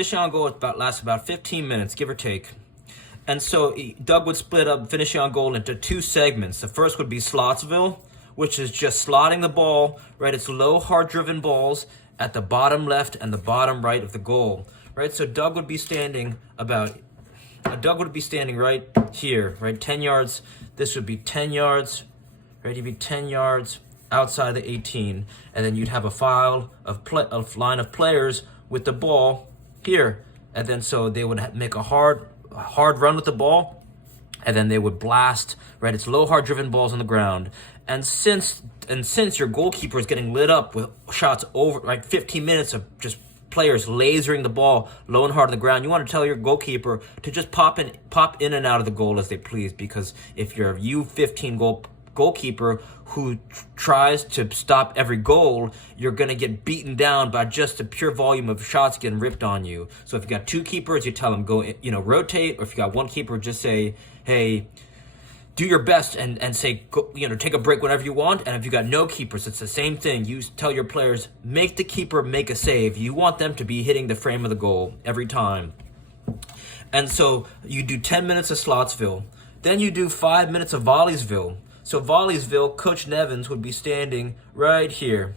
Finishing on goal lasts about 15 minutes, give or take. And so Doug would split up finishing on goal into two segments. The first would be Slotsville, which is just slotting the ball, right? It's low, hard-driven balls at the bottom left and the bottom right of the goal, right? So Doug would be standing right here, right? 10 yards. This would be 10 yards, right? He'd be 10 yards outside the 18. And then you'd have a line of players with the ball here. And then so they would make a hard run with the ball, and then they would blast, right? It's low, hard-driven balls on the ground. And since your goalkeeper is getting lit up with shots over, right, 15 minutes of just players lasering the ball low and hard on the ground, you want to tell your goalkeeper to just pop in and out of the goal as they please, because if you're a U15 goalkeeper who tries to stop every goal, you're going to get beaten down by just the pure volume of shots getting ripped on you. So if you got two keepers, you tell them go, rotate, or if you got one keeper, just say, hey, do your best and say, take a break whenever you want. And if you got no keepers, it's the same thing. You tell your players, make the keeper make a save. You want them to be hitting the frame of the goal every time. And so you do 10 minutes of Slotsville. Then you do 5 minutes of Volleysville. So Volleysville, Coach Nevins would be standing right here,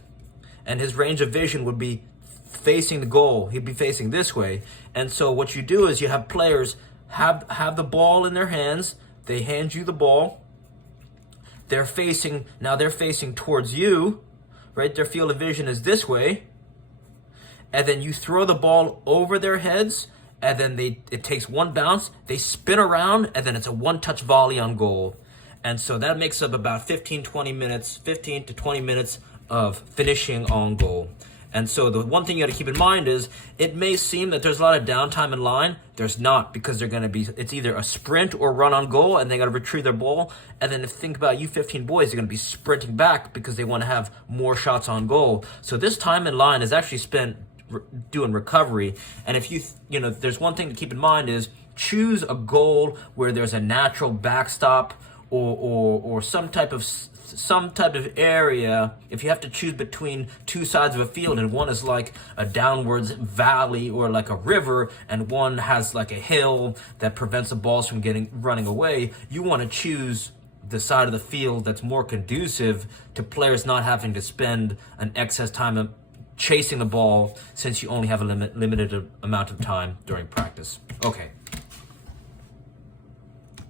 and his range of vision would be facing the goal. He'd be facing this way. And so what you do is you have players have the ball in their hands. They hand you the ball. They're facing towards you, right? Their field of vision is this way. And then you throw the ball over their heads, and then it takes one bounce. They spin around, and then it's a one-touch volley on goal. And so that makes up about 15 to 20 minutes of finishing on goal. And so the one thing you got to keep in mind is it may seem that there's a lot of downtime in line. There's not, because it's either a sprint or run on goal, and they got to retrieve their ball. And then if you think about U15 boys, they're going to be sprinting back because they want to have more shots on goal. So this time in line is actually spent doing recovery. And if there's one thing to keep in mind is choose a goal where there's a natural backstop or some type of area. If you have to choose between two sides of a field, and one is like a downwards valley or like a river, and one has like a hill that prevents the balls from running away, you want to choose the side of the field that's more conducive to players not having to spend an excess time chasing the ball, since you only have a limited amount of time during practice. Okay.